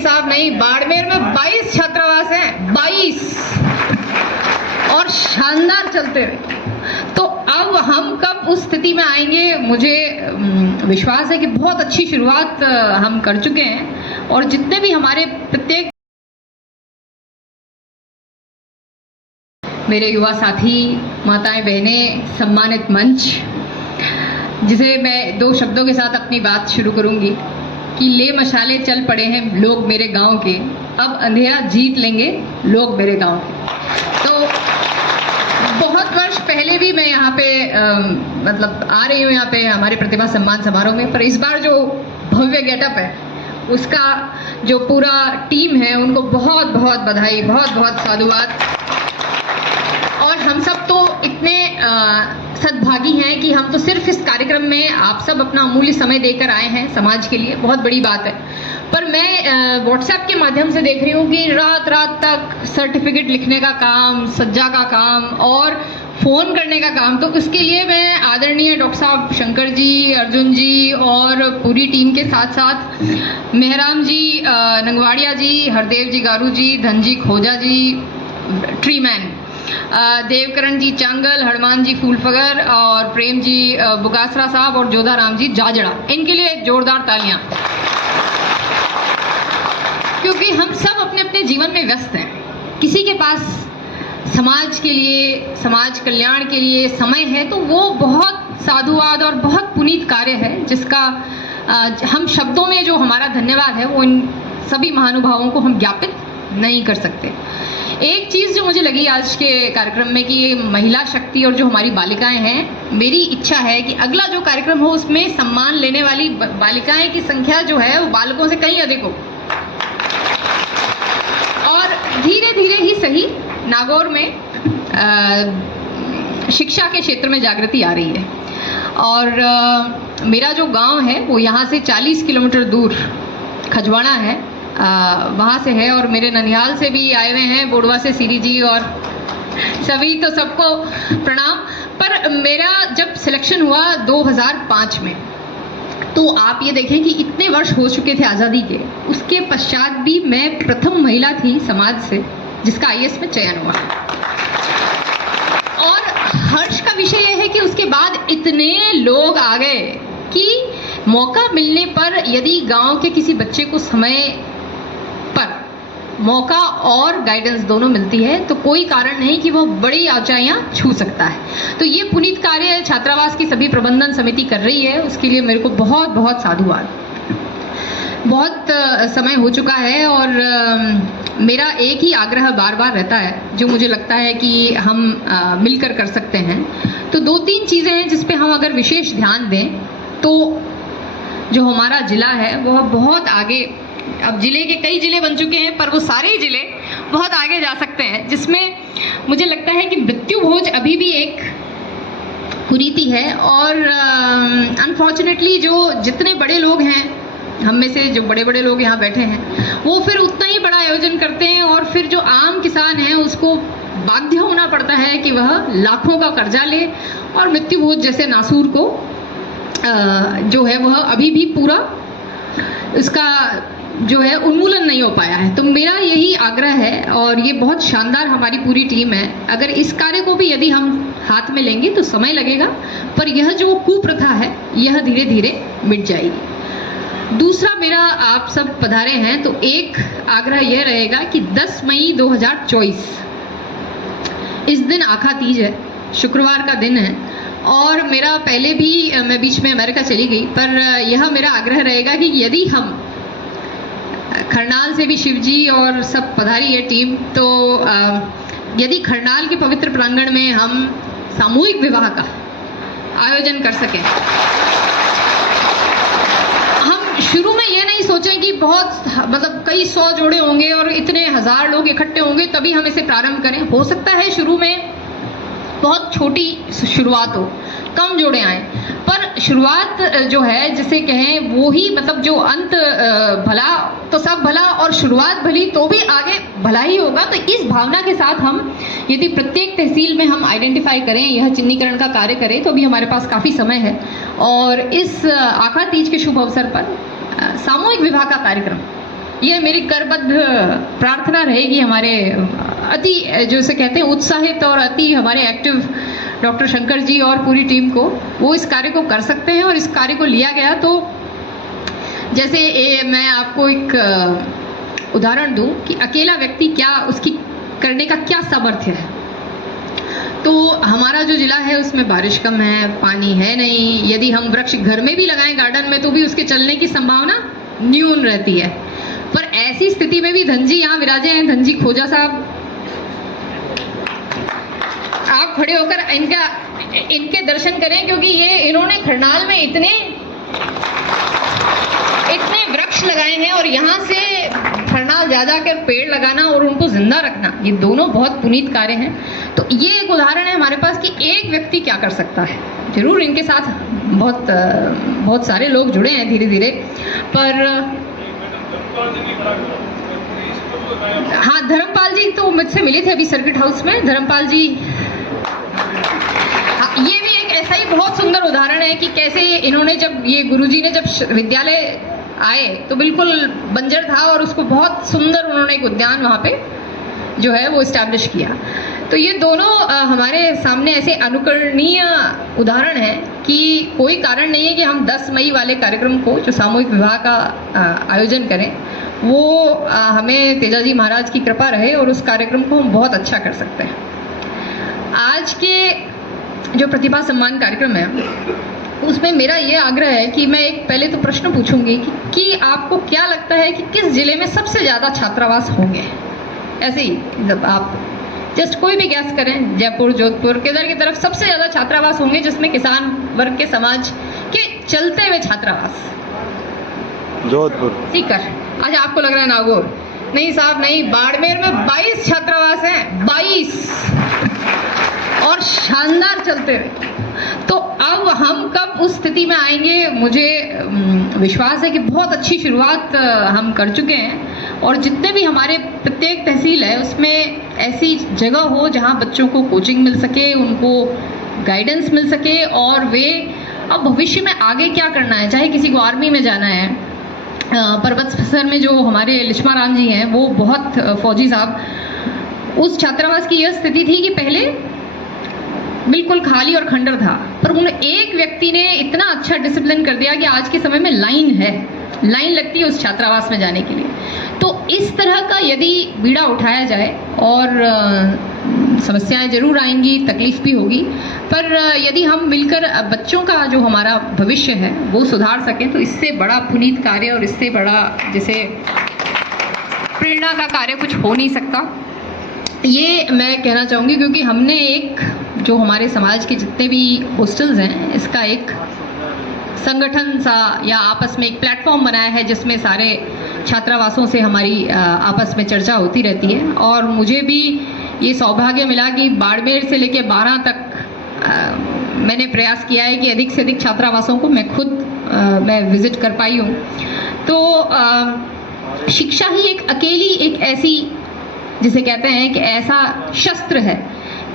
हिसाब नहीं, बाड़मेर में 22 छात्रावास हैं, 22, और शानदार चलते रहे। तो अब हम कब उस स्थिति में आएंगे, मुझे विश्वास है कि बहुत अच्छी शुरुआत हम कर चुके हैं। और जितने भी हमारे प्रत्येक मेरे युवा साथी, माताएं, बहनें, सम्मानित मंच, जिसे मैं 2 शब्दों के साथ अपनी बात शुरू करूंगी कि ले मशाले चल पड़े हैं लोग मेरे गांव के, अब अंधेरा जीत लेंगे लोग मेरे गांव के। तो बहुत वर्ष पहले भी मैं यहाँ पे मतलब आ रही हूँ यहाँ पे हमारे प्रतिभा सम्मान समारोह में, पर इस बार जो भव्य गेटअप है उसका जो पूरा टीम है उनको बहुत बहुत बधाई, बहुत बहुत साधुवाद। और हम सब तो इतने सद्भागी हैं कि हम तो सिर्फ इस कार्यक्रम में आप सब अपना अमूल्य समय देकर आए हैं समाज के लिए, बहुत बड़ी बात है। पर मैं व्हाट्सएप के माध्यम से देख रही हूँ कि रात रात तक सर्टिफिकेट लिखने का काम, सज्जा का काम और फ़ोन करने का काम, तो उसके लिए मैं आदरणीय डॉक्टर साहब शंकर जी, अर्जुन जी और पूरी टीम के साथ साथ मेहराम जी नंगवाड़िया जी, हरदेव जी गारू जी, धनजी खोजा जी ट्रीमैन, देवकरण जी चांगल, हनुमान जी फूलफगर और प्रेम जी बुगासरा साहब और जोधा राम जी जाजड़ा, इनके लिए जोरदार तालियां, क्योंकि हम सब अपने अपने जीवन में व्यस्त हैं। किसी के पास समाज के लिए, समाज कल्याण के लिए समय है तो वो बहुत साधुवाद और बहुत पुनीत कार्य है, जिसका हम शब्दों में जो हमारा धन्यवाद है वो इन सभी महानुभावों को हम ज्ञापित नहीं कर सकते। एक चीज़ जो मुझे लगी आज के कार्यक्रम में कि ये महिला शक्ति और जो हमारी बालिकाएं हैं, मेरी इच्छा है कि अगला जो कार्यक्रम हो उसमें सम्मान लेने वाली बालिकाएं की संख्या जो है वो बालकों से कहीं अधिक हो। और धीरे धीरे ही सही नागौर में शिक्षा के क्षेत्र में जागृति आ रही है। और मेरा जो गांव है वो यहाँ से 40 किलोमीटर दूर खजवाड़ा है, वहाँ से है, और मेरे ननिहाल से भी आए हुए हैं, बोडवा से सीरी जी और सभी, तो सबको प्रणाम। पर मेरा जब सिलेक्शन हुआ 2005 में, तो आप ये देखें कि इतने वर्ष हो चुके थे आज़ादी के, उसके पश्चात भी मैं प्रथम महिला थी समाज से जिसका IAS में चयन हुआ। और हर्ष का विषय यह है कि उसके बाद इतने लोग आ गए कि मौका मिलने पर यदि गांव के किसी बच्चे को समय पर मौका और गाइडेंस दोनों मिलती है तो कोई कारण नहीं कि वो बड़ी ऊंचाइयां छू सकता है। तो ये पुनीत कार्य छात्रावास की सभी प्रबंधन समिति कर रही है, उसके लिए मेरे को बहुत बहुत साधुवाद। बहुत समय हो चुका है और मेरा एक ही आग्रह बार बार रहता है जो मुझे लगता है कि हम मिलकर कर सकते हैं। तो 2-3 चीज़ें हैं जिस पे हम अगर विशेष ध्यान दें तो जो हमारा ज़िला है वह बहुत आगे, अब जिले के कई ज़िले बन चुके हैं पर वो सारे ज़िले बहुत आगे जा सकते हैं, जिसमें मुझे लगता है कि मृत्यु भोज अभी भी एक कुरीति है। और अनफॉर्चुनेटली जो जितने बड़े लोग हैं, हम में से जो बड़े बड़े लोग यहाँ बैठे हैं, वो फिर उतना ही बड़ा आयोजन करते हैं और फिर जो आम किसान है उसको बाध्य होना पड़ता है कि वह लाखों का कर्जा ले, और मृत्यु भोज जैसे नासूर को जो है वह अभी भी पूरा इसका जो है उन्मूलन नहीं हो पाया है। तो मेरा यही आग्रह है, और ये बहुत शानदार हमारी पूरी टीम है, अगर इस कार्य को भी यदि हम हाथ में लेंगे तो समय लगेगा, पर यह जो कुप्रथा है यह धीरे धीरे मिट जाएगी। दूसरा मेरा, आप सब पधारे हैं तो एक आग्रह यह रहेगा कि 10 मई 2024 इस दिन आखा तीज है, शुक्रवार का दिन है, और मेरा पहले भी मैं बीच में अमेरिका चली गई, पर यह मेरा आग्रह रहेगा कि यदि हम खरनाल से भी शिवजी और सब पधारी है टीम, तो यदि खरनाल के पवित्र प्रांगण में हम सामूहिक विवाह का आयोजन कर सकें। हम शुरू में ये नहीं सोचें कि बहुत मतलब कई 100 जोड़े होंगे और इतने 1000 लोग इकट्ठे होंगे तभी हम इसे प्रारंभ करें। हो सकता है शुरू में बहुत छोटी शुरुआत हो, कम जोड़े आए, पर शुरुआत जो है जिसे कहें वो ही मतलब जो अंत भला तो सब भला और शुरुआत भली तो भी आगे भला ही होगा। तो इस भावना के साथ हम यदि प्रत्येक तहसील में हम आइडेंटिफाई करें, यह चिन्हीकरण का कार्य करें, तो अभी हमारे पास काफ़ी समय है। और इस आखा तीज के शुभ अवसर पर सामूहिक विवाह का कार्यक्रम ये मेरी करबद्ध प्रार्थना रहेगी हमारे अति जो से कहते हैं उत्साहित और अति हमारे एक्टिव डॉक्टर शंकर जी और पूरी टीम को, वो इस कार्य को कर सकते हैं और इस कार्य को लिया गया। तो जैसे मैं आपको एक उदाहरण दूं कि अकेला व्यक्ति क्या उसकी करने का क्या सामर्थ्य है। तो हमारा जो जिला है उसमें बारिश कम है, पानी है नहीं, यदि हम वृक्ष घर में भी लगाएं गार्डन में तो भी उसके चलने की संभावना न्यून रहती है। पर ऐसी स्थिति में भी धनजी यहाँ विराजे हैं, धनजी खोजा साहब, आप खड़े होकर इनके दर्शन करें, क्योंकि ये इन्होंने खरनाल में इतने वृक्ष लगाए हैं और यहाँ से खरनाल जा कर पेड़ लगाना और उनको जिंदा रखना, ये दोनों बहुत पुनीत कार्य हैं। तो ये एक उदाहरण है हमारे पास कि एक व्यक्ति क्या कर सकता है। जरूर इनके साथ बहुत सारे लोग जुड़े हैं धीरे धीरे, पर हाँ, धर्मपाल जी तो मुझसे मिले थे अभी सर्किट हाउस में। धर्मपाल जी, हाँ, ये भी एक ऐसा ही बहुत सुंदर उदाहरण है कि कैसे इन्होंने जब ये गुरुजी ने जब विद्यालय आए तो बिल्कुल बंजर था और उसको बहुत सुंदर उन्होंने एक उद्यान वहाँ पे जो है वो इस्टेब्लिश किया। तो ये दोनों हमारे सामने ऐसे अनुकरणीय उदाहरण हैं कि कोई कारण नहीं है कि हम 10 मई वाले कार्यक्रम को जो सामूहिक विवाह का आयोजन करें, वो हमें तेजाजी महाराज की कृपा रहे और उस कार्यक्रम को हम बहुत अच्छा कर सकते हैं। आज के जो प्रतिभा सम्मान कार्यक्रम है उसमें मेरा ये आग्रह है कि मैं एक पहले तो प्रश्न पूछूंगी कि आपको क्या लगता है कि किस जिले में सबसे ज़्यादा छात्रावास होंगे। ऐसे ही जब आप जस्ट कोई भी गैस करें, जयपुर, जोधपुर, किधर की तरफ सबसे ज़्यादा छात्रावास होंगे जिसमें किसान वर्ग के समाज के चलते हुए छात्रावास। जोधपुर। सीकर। अच्छा, आपको लग रहा है नागौर? नहीं साहब नहीं, बाड़मेर में 22 छात्रावास हैं, 22 और शानदार चलते हुए। तो अब हम कब उस स्थिति में आएंगे, मुझे विश्वास है कि बहुत अच्छी शुरुआत हम कर चुके हैं और जितने भी हमारे प्रत्येक तहसील है उसमें ऐसी जगह हो जहां बच्चों को कोचिंग मिल सके, उनको गाइडेंस मिल सके और वे अब भविष्य में आगे क्या करना है, चाहे किसी को आर्मी में जाना है। पर्वत सर में जो हमारे लिश्मा राम जी हैं वो बहुत फौजी साहब, उस छात्रावास की यह स्थिति थी कि पहले बिल्कुल खाली और खंडर था, पर उन एक व्यक्ति ने इतना अच्छा डिसिप्लिन कर दिया कि आज के समय में लाइन लगती है उस छात्रावास में जाने के लिए। तो इस तरह का यदि बीड़ा उठाया जाए, और समस्याएं जरूर आएंगी, तकलीफ भी होगी, पर यदि हम मिलकर बच्चों का जो हमारा भविष्य है वो सुधार सकें तो इससे बड़ा पुनीत कार्य और इससे बड़ा जैसे प्रेरणा का कार्य कुछ हो नहीं सकता। ये मैं कहना चाहूँगी क्योंकि हमने एक जो हमारे समाज के जितने भी हॉस्टल्स हैं इसका एक संगठन सा या आपस में एक प्लेटफॉर्म बनाया है जिसमें सारे छात्रावासों से हमारी आपस में चर्चा होती रहती है। और मुझे भी ये सौभाग्य मिला कि बाड़मेर से लेकर 12 तक मैंने प्रयास किया है कि अधिक से अधिक छात्रावासों को मैं खुद मैं विजिट कर पाई हूँ। तो शिक्षा ही एक अकेली एक ऐसी जिसे कहते हैं कि ऐसा शस्त्र है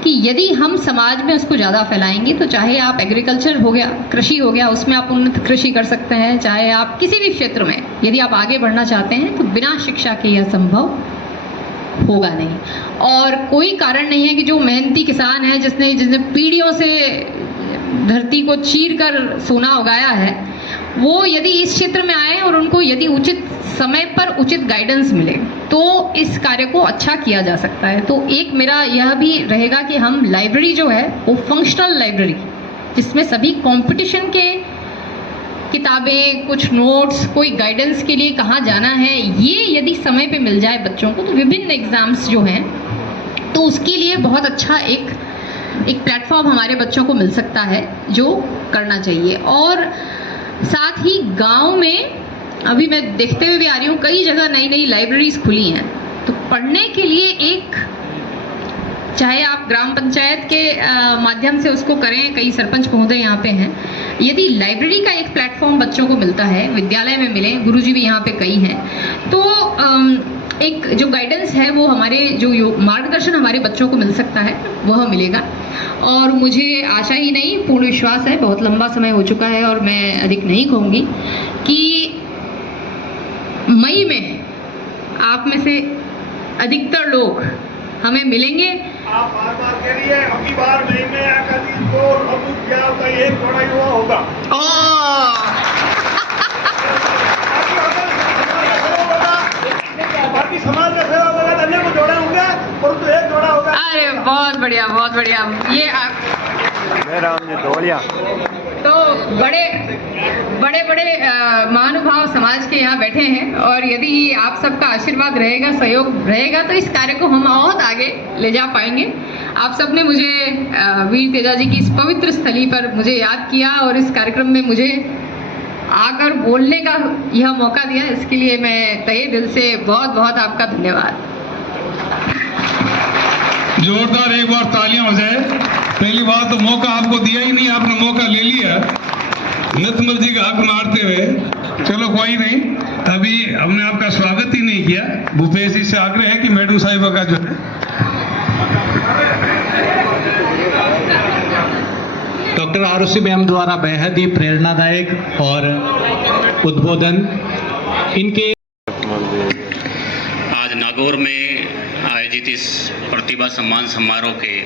कि यदि हम समाज में उसको ज़्यादा फैलाएंगे तो चाहे आप एग्रीकल्चर हो गया, कृषि हो गया, उसमें आप उन्नत कृषि कर सकते हैं, चाहे आप किसी भी क्षेत्र में यदि आप आगे बढ़ना चाहते हैं तो बिना शिक्षा के यह संभव होगा नहीं। और कोई कारण नहीं है कि जो मेहनती किसान है जिसने पीढ़ियों से धरती को चीर कर सोना उगाया है, वो यदि इस क्षेत्र में आए और उनको यदि उचित समय पर उचित गाइडेंस मिले तो इस कार्य को अच्छा किया जा सकता है। तो एक मेरा यह भी रहेगा कि हम लाइब्रेरी जो है वो फंक्शनल लाइब्रेरी, जिसमें सभी कंपटीशन के किताबें, कुछ नोट्स, कोई गाइडेंस के लिए कहाँ जाना है, ये यदि समय पे मिल जाए बच्चों को तो विभिन्न एग्जाम्स जो हैं तो उसके लिए बहुत अच्छा एक प्लेटफॉर्म हमारे बच्चों को मिल सकता है जो करना चाहिए। और साथ ही गांव में अभी मैं देखते हुए भी आ रही हूँ कई जगह नई नई लाइब्रेरीज खुली हैं, तो पढ़ने के लिए एक चाहे आप ग्राम पंचायत के माध्यम से उसको करें, कई सरपंच महोदय यहाँ पे हैं, यदि लाइब्रेरी का एक प्लेटफॉर्म बच्चों को मिलता है, विद्यालय में मिले, गुरुजी भी यहाँ पे कई हैं, तो एक जो गाइडेंस है वो हमारे जो मार्गदर्शन हमारे बच्चों को मिल सकता है वह मिलेगा। और मुझे आशा ही नहीं पूर्ण विश्वास है, बहुत लंबा समय हो चुका है और मैं अधिक नहीं कहूँगी कि मई में आप में से अधिकतर लोग हमें मिलेंगे। आप बार-बार कह रही है, अबकी बार मई में कभी तो अब क्या होगा, एक बड़ा युवा होगा। बाकी समाज का सेवा होगा, अन्य को जोड़े होंगे, परंतु एक जोड़ा होगा। अरे बहुत बढ़िया, बहुत बढ़िया। ये मेरा हमने तोड़िया। तो बड़े महानुभाव समाज के यहाँ बैठे हैं, और यदि आप सबका आशीर्वाद रहेगा, सहयोग रहेगा, तो इस कार्य को हम बहुत आगे ले जा पाएंगे। आप सबने मुझे वीर तेजा जी की इस पवित्र स्थली पर मुझे याद किया और इस कार्यक्रम में मुझे आकर बोलने का यह मौका दिया, इसके लिए मैं तहे दिल से बहुत बहुत आपका धन्यवाद। जोरदार एक बार तालियां हो जाए। पहली बात तो मौका आपको दिया ही नहीं, आपने मौका ले लिया नतमल जी का हक मारते हुए। चलो कोई नहीं, अभी हमने आपका स्वागत ही नहीं किया। भूपेश जी से आग्रह है कि मैडम साहिबा का जो है डॉक्टर आरुषि मैम द्वारा बेहद ही प्रेरणादायक और उद्बोधन इनके आज नागौर में आयोजित इस प्रतिभा सम्मान समारोह के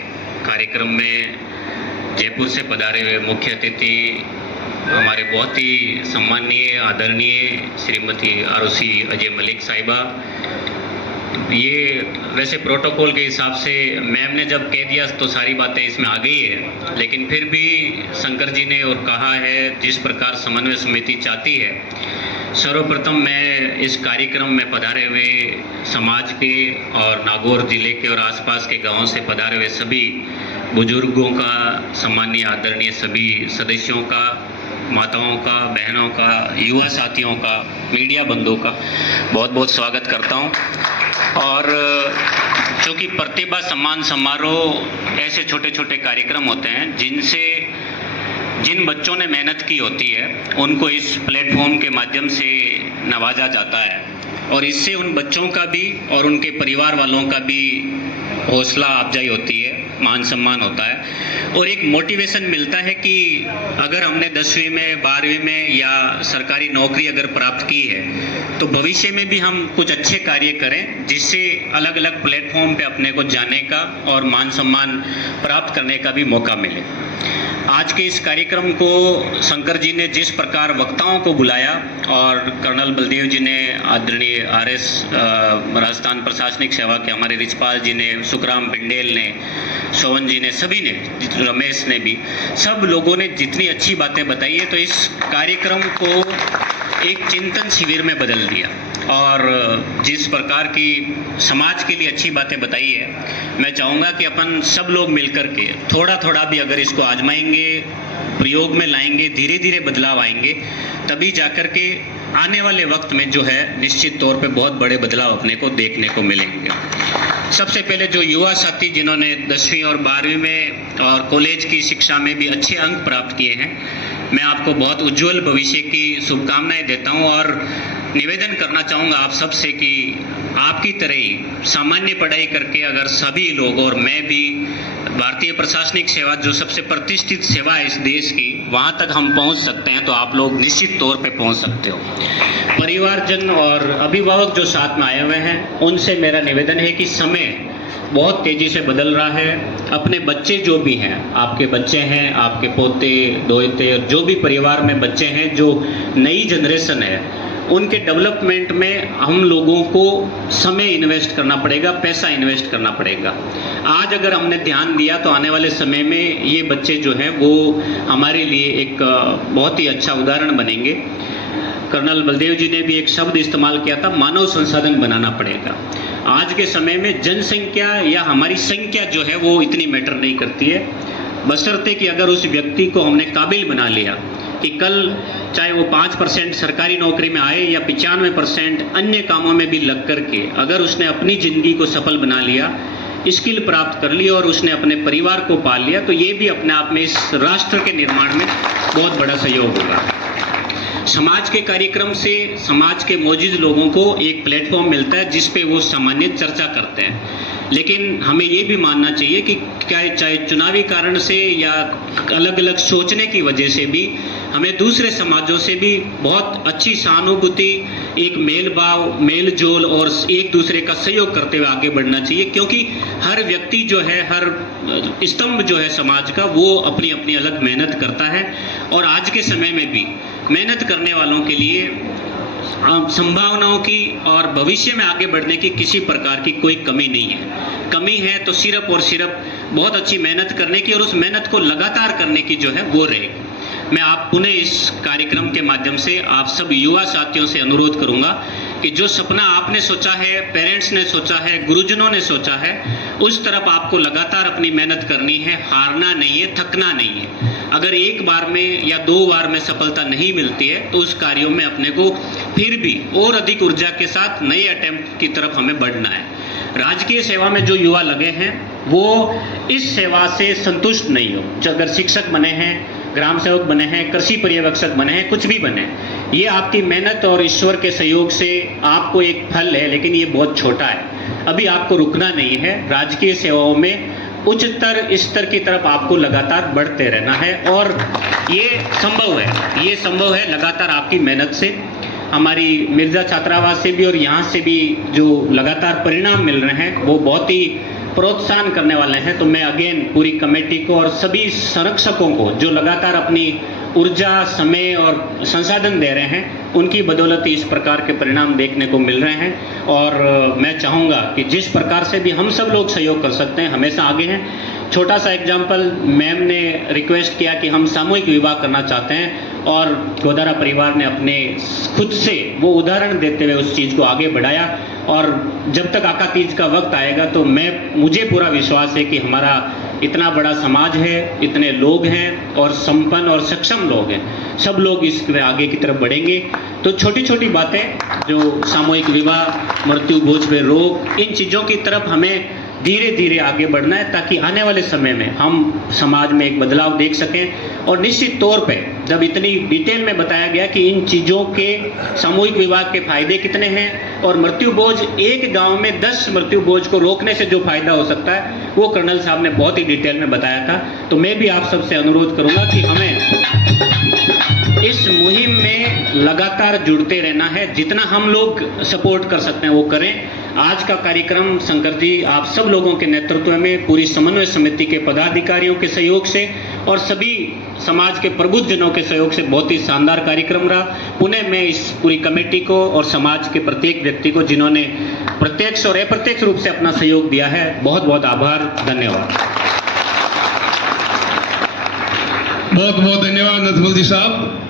कार्यक्रम में जयपुर से पधारे हुए मुख्य अतिथि हमारे बहुत ही सम्माननीय आदरणीय श्रीमती आरुषि अजय मलिक साहिबा। ये वैसे प्रोटोकॉल के हिसाब से मैम ने जब कह दिया तो सारी बातें इसमें आ गई है, लेकिन फिर भी शंकर जी ने और कहा है जिस प्रकार समन्वय समिति चाहती है। सर्वप्रथम मैं इस कार्यक्रम में पधारे हुए समाज के और नागौर जिले के और आसपास के गांवों से पधारे हुए सभी बुजुर्गों का, सम्मानीय आदरणीय सभी सदस्यों का, माताओं का, बहनों का, युवा साथियों का, मीडिया बंधुओं का बहुत बहुत स्वागत करता हूं। और चूँकि प्रतिभा सम्मान समारोह ऐसे छोटे छोटे कार्यक्रम होते हैं जिनसे जिन बच्चों ने मेहनत की होती है उनको इस प्लेटफॉर्म के माध्यम से नवाजा जाता है, और इससे उन बच्चों का भी और उनके परिवार वालों का भी हौसला अफजाई होती है, मान सम्मान होता है, और एक मोटिवेशन मिलता है कि अगर हमने 10वीं में, 12वीं में या सरकारी नौकरी अगर प्राप्त की है तो भविष्य में भी हम कुछ अच्छे कार्य करें जिससे अलग अलग प्लेटफॉर्म पे अपने को जाने का और मान सम्मान प्राप्त करने का भी मौका मिले। आज के इस कार्यक्रम को शंकर जी ने जिस प्रकार वक्ताओं को बुलाया और कर्नल बलदेव जी ने, आदरणीय RS राजस्थान प्रशासनिक सेवा के हमारे रिचपाल जी ने, सुखराम पिंडेल ने, सोवन जी ने, सभी ने, रमेश ने भी, सब लोगों ने जितनी अच्छी बातें बताई है, तो इस कार्यक्रम को एक चिंतन शिविर में बदल दिया। और जिस प्रकार की समाज के लिए अच्छी बातें बताई है, मैं चाहूँगा कि अपन सब लोग मिलकर के थोड़ा थोड़ा भी अगर इसको आजमाएंगे, प्रयोग में लाएंगे, धीरे धीरे बदलाव आएंगे, तभी जाकर के आने वाले वक्त में जो है निश्चित तौर पे बहुत बड़े बदलाव अपने को देखने को मिलेंगे। सबसे पहले जो युवा साथी जिन्होंने 10वीं और 12वीं में और कॉलेज की शिक्षा में भी अच्छे अंक प्राप्त किए हैं, मैं आपको बहुत उज्जवल भविष्य की शुभकामनाएं देता हूं और निवेदन करना चाहूँगा आप सबसे कि आपकी तरह ही सामान्य पढ़ाई करके अगर सभी लोग और मैं भी भारतीय प्रशासनिक सेवा जो सबसे प्रतिष्ठित सेवा है इस देश की, वहाँ तक हम पहुँच सकते हैं, तो आप लोग निश्चित तौर पे पहुँच सकते हो। परिवारजन और अभिभावक जो साथ में आए हुए हैं, उनसे मेरा निवेदन है कि समय बहुत तेज़ी से बदल रहा है। अपने बच्चे जो भी हैं, आपके बच्चे हैं, आपके पोते दोते, जो भी परिवार में बच्चे हैं, जो नई जनरेशन है, उनके डेवलपमेंट में हम लोगों को समय इन्वेस्ट करना पड़ेगा, पैसा इन्वेस्ट करना पड़ेगा। आज अगर हमने ध्यान दिया तो आने वाले समय में ये बच्चे जो हैं वो हमारे लिए एक बहुत ही अच्छा उदाहरण बनेंगे। कर्नल बलदेव जी ने भी एक शब्द इस्तेमाल किया था, मानव संसाधन बनाना पड़ेगा। आज के समय में जनसंख्या या हमारी संख्या जो है वो इतनी मैटर नहीं करती है, बशर्ते कि अगर उस व्यक्ति को हमने काबिल बना लिया कि कल चाहे वो 5% सरकारी नौकरी में आए या 95% अन्य कामों में भी लग करके अगर उसने अपनी ज़िंदगी को सफल बना लिया, स्किल प्राप्त कर ली और उसने अपने परिवार को पाल लिया, तो ये भी अपने आप में इस राष्ट्र के निर्माण में बहुत बड़ा सहयोग होगा। समाज के कार्यक्रम से समाज के मौजूद लोगों को एक प्लेटफॉर्म मिलता है जिस पे वो सामान्य चर्चा करते हैं, लेकिन हमें ये भी मानना चाहिए कि चाहे चुनावी कारण से या अलग अलग सोचने की वजह से भी हमें दूसरे समाजों से भी बहुत अच्छी सहानुभूति, एक मेल भाव, मेल जोल और एक दूसरे का सहयोग करते हुए आगे बढ़ना चाहिए, क्योंकि हर व्यक्ति जो है, हर स्तंभ जो है समाज का, वो अपनी अपनी अलग मेहनत करता है। और आज के समय में भी मेहनत करने वालों के लिए संभावनाओं की और भविष्य में आगे बढ़ने की किसी प्रकार की कोई कमी नहीं है। कमी है तो सिर्फ और सिर्फ बहुत अच्छी मेहनत करने की और उस मेहनत को लगातार करने की जो है वो रहेगी। मैं आप पुनः इस कार्यक्रम के माध्यम से आप सब युवा साथियों से अनुरोध करूंगा कि जो सपना आपने सोचा है, पेरेंट्स ने सोचा है, गुरुजनों ने सोचा है, उस तरफ आपको लगातार अपनी मेहनत करनी है, हारना नहीं है, थकना नहीं है। अगर एक बार में या 2 बार में सफलता नहीं मिलती है तो उस कार्यों में अपने को फिर भी और अधिक ऊर्जा के साथ नए अटेम्प्ट की तरफ हमें बढ़ना है। राजकीय सेवा में जो युवा लगे हैं वो इस सेवा से संतुष्ट नहीं हो। अगर शिक्षक बने हैं, ग्राम सेवक बने हैं, कृषि पर्यवेक्षक बने हैं, कुछ भी बने, ये आपकी मेहनत और ईश्वर के सहयोग से आपको एक फल है, लेकिन ये बहुत छोटा है। अभी आपको रुकना नहीं है। राजकीय सेवाओं में उच्चतर स्तर की तरफ आपको लगातार बढ़ते रहना है और ये संभव है लगातार आपकी मेहनत से। हमारी मिर्जा छात्रावास से भी और यहाँ से भी जो लगातार परिणाम मिल रहे हैं वो बहुत ही प्रोत्साहन करने वाले हैं। तो मैं अगेन पूरी कमेटी को और सभी संरक्षकों को जो लगातार अपनी ऊर्जा, समय और संसाधन दे रहे हैं, उनकी बदौलत इस प्रकार के परिणाम देखने को मिल रहे हैं। और मैं चाहूँगा कि जिस प्रकार से भी हम सब लोग सहयोग कर सकते हैं, हमेशा आगे हैं। छोटा सा एग्जाम्पल, मैम ने रिक्वेस्ट किया कि हम सामूहिक विवाह करना चाहते हैं और गोदारा परिवार ने अपने खुद से वो उदाहरण देते हुए उस चीज़ को आगे बढ़ाया। और जब तक आका तीज का वक्त आएगा तो मुझे पूरा विश्वास है कि हमारा इतना बड़ा समाज है, इतने लोग हैं और संपन्न और सक्षम लोग हैं, सब लोग इसमें आगे की तरफ बढ़ेंगे। तो छोटी छोटी बातें जो सामूहिक विवाह, मृत्यु भोज पे रोक, इन चीज़ों की तरफ हमें धीरे धीरे आगे बढ़ना है ताकि आने वाले समय में हम समाज में एक बदलाव देख सकें। और निश्चित तौर पे जब इतनी डिटेल में बताया गया कि इन चीज़ों के, सामूहिक विवाह के फायदे कितने हैं और मृत्यु बोझ, एक गांव में 10 मृत्यु बोझ को रोकने से जो फायदा हो सकता है, वो कर्नल साहब ने बहुत ही डिटेल में बताया था। तो मैं भी आप सबसे अनुरोध करूंगा कि हमें इस मुहिम में लगातार जुड़ते रहना है। जितना हम लोग सपोर्ट कर सकते हैं वो करें। आज का कार्यक्रम शंकर जी आप सब लोगों के नेतृत्व में, पूरी समन्वय समिति के पदाधिकारियों के सहयोग से और सभी समाज के प्रबुद्ध जनों के सहयोग से बहुत ही शानदार कार्यक्रम रहा। पुनः मैं इस पूरी कमेटी को और समाज के प्रत्येक व्यक्ति को जिन्होंने प्रत्यक्ष और अप्रत्यक्ष रूप से अपना सहयोग दिया है, बहुत बहुत आभार, धन्यवाद। बहुत बहुत धन्यवाद नथमल जी साहब।